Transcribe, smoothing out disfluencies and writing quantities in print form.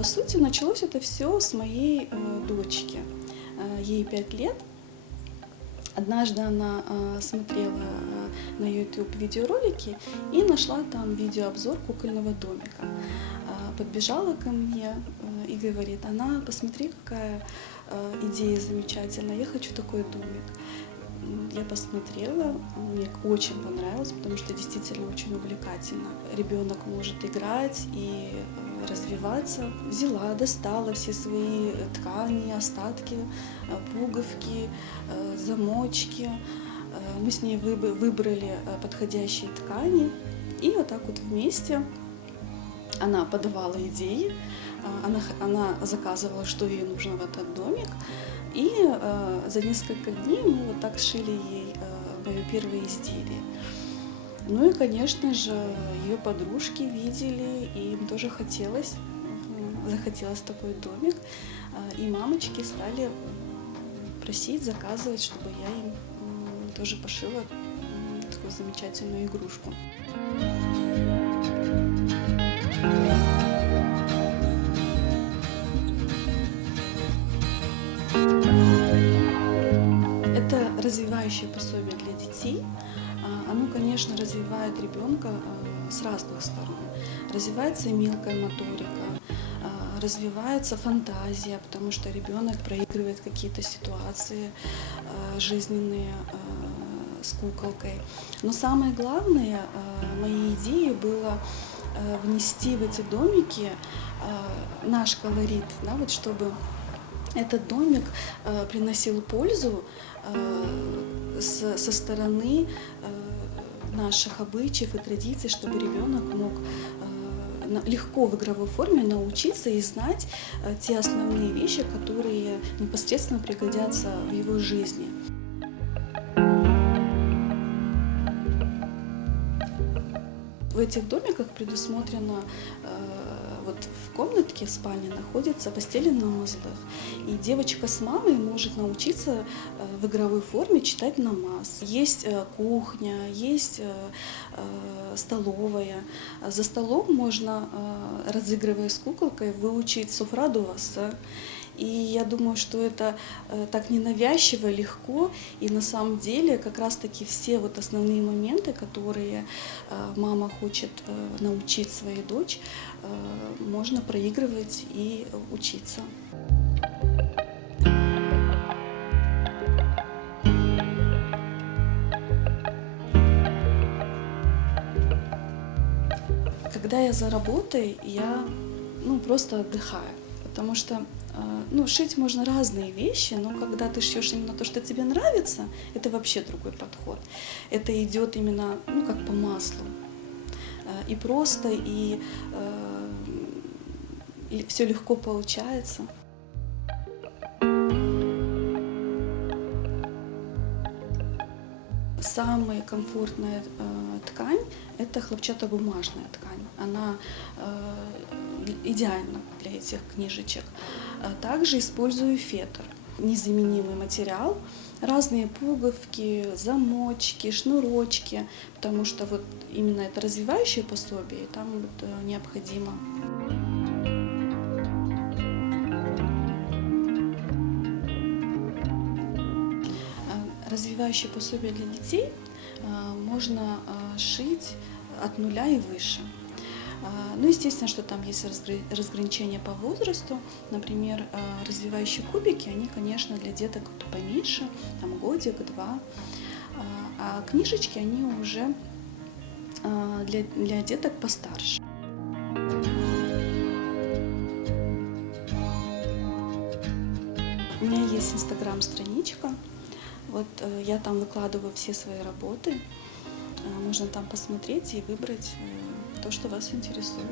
По сути, началось это все с моей дочки. Ей 5 лет. Однажды она смотрела на YouTube видеоролики и нашла там видеообзор кукольного домика. Подбежала ко мне и говорит: Анна, посмотри, какая идея замечательная, я хочу такой домик. Я посмотрела, мне очень понравилось, потому что действительно очень увлекательно. Ребенок может играть и развиваться. Взяла, достала все свои ткани, остатки, пуговки, замочки. Мы с ней выбрали подходящие ткани, и вот так вот вместе она подавала идеи, она заказывала, что ей нужно в этот домик, и за несколько дней мы вот так шили ей мое первое изделие. Ну и, конечно же, ее подружки видели, и им тоже захотелось такой домик, и мамочки стали просить, заказывать, чтобы я им тоже пошила такую замечательную игрушку. Это развивающее пособие для детей. Оно, конечно, развивает ребенка с разных сторон. Развивается и мелкая моторика, развивается фантазия, потому что ребенок проигрывает какие-то ситуации жизненные с куколкой. Но самое главное, моей идеей было внести в эти домики наш колорит, да, вот чтобы этот домик приносил пользу со стороны наших обычаев и традиций, чтобы ребенок мог легко в игровой форме научиться и знать те основные вещи, которые непосредственно пригодятся в его жизни. В этих домиках предусмотрено, вот в комнатке в спальне находится постеленный отдых, и девочка с мамой может научиться в игровой форме читать намаз. Есть кухня, есть столовая. За столом можно, разыгрывая с куколкой, выучить суфраду васа. И я думаю, что это так ненавязчиво, легко, и на самом деле как раз-таки все вот основные моменты, которые мама хочет научить свою дочь, можно проигрывать и учиться. Когда я за работой, я просто отдыхаю, потому что шить можно разные вещи, но когда ты шьешь именно то, что тебе нравится, это вообще другой подход. Это идет именно как по маслу. И просто, и все легко получается. Самая комфортная ткань – это хлопчатобумажная ткань. Она идеальна для этих книжечек. Также использую фетр. Незаменимый материал, разные пуговки, замочки, шнурочки, потому что вот именно это развивающее пособие, и там вот необходимо. Развивающее пособие для детей можно шить от 0 и выше. Естественно, что там есть разграничения по возрасту. Например, развивающие кубики, они, конечно, для деток поменьше, там годик-два. А книжечки, они уже для деток постарше. У меня есть инстаграм-страничка. Вот я там выкладываю все свои работы. Можно там посмотреть и выбрать то, что вас интересует.